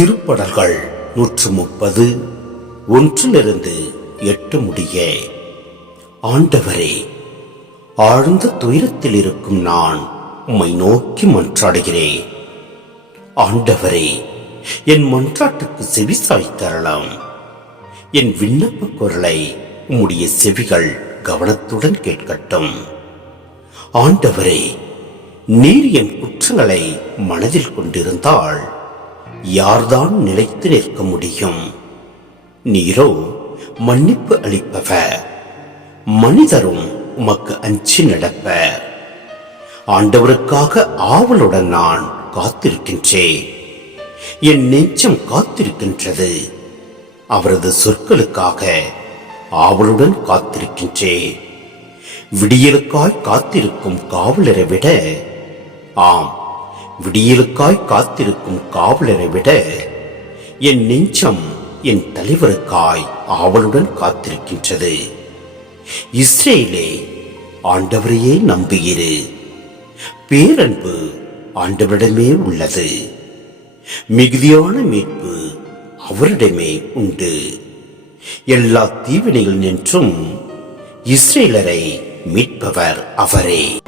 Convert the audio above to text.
திருப்படல்கள் 130 1-8 முடிய. ஆண்டவரே, ஆழ்ந்த துயரத்தில் இருக்கும் நான் உம்மை நோக்கி மன்றாடுகிறேன். ஆண்டவரே, என் மன்றாட்டுக்கு செவிசாய்த் தரலாம். என் விண்ணப்ப குரலை உம்முடைய செவிகள் கவனத்துடன் கேட்கட்டும். ஆண்டவரே, நீர் என் குற்றங்களை மனதில் கொண்டிருந்தால் யார்தான் நிலைத்து நிற்க முடியும்? நீரோ மன்னிப்பு அளிப்பவர், மனிதரும் உமக்கு அஞ்சி நடப்பர். ஆண்டவருக்காக ஆவலுடன் நான் காத்திருக்கின்றேன். என் நெஞ்சம் காத்திருக்கின்றது. அவரது சொற்களுக்காக ஆவலுடன் காத்திருக்கின்றேன். விடியலுக்காய் காத்திருக்கும் காவலரை விட, ஆம், விடியலுக்காய் காத்திருக்கும் காவலரை விட என் நெஞ்சம் என் தலைவருக்காய் ஆவலுடன் காத்திருக்கின்றது. இஸ்ரேலே, ஆண்டவரையே நம்புகிறு. பேரன்பு ஆண்டவரிடமே உள்ளது. மிகுதியான மீட்பு அவரிடமே உண்டு. எல்லா தீவினைகள் நின்றும் இஸ்ரேலரை மீட்பவர் அவரே.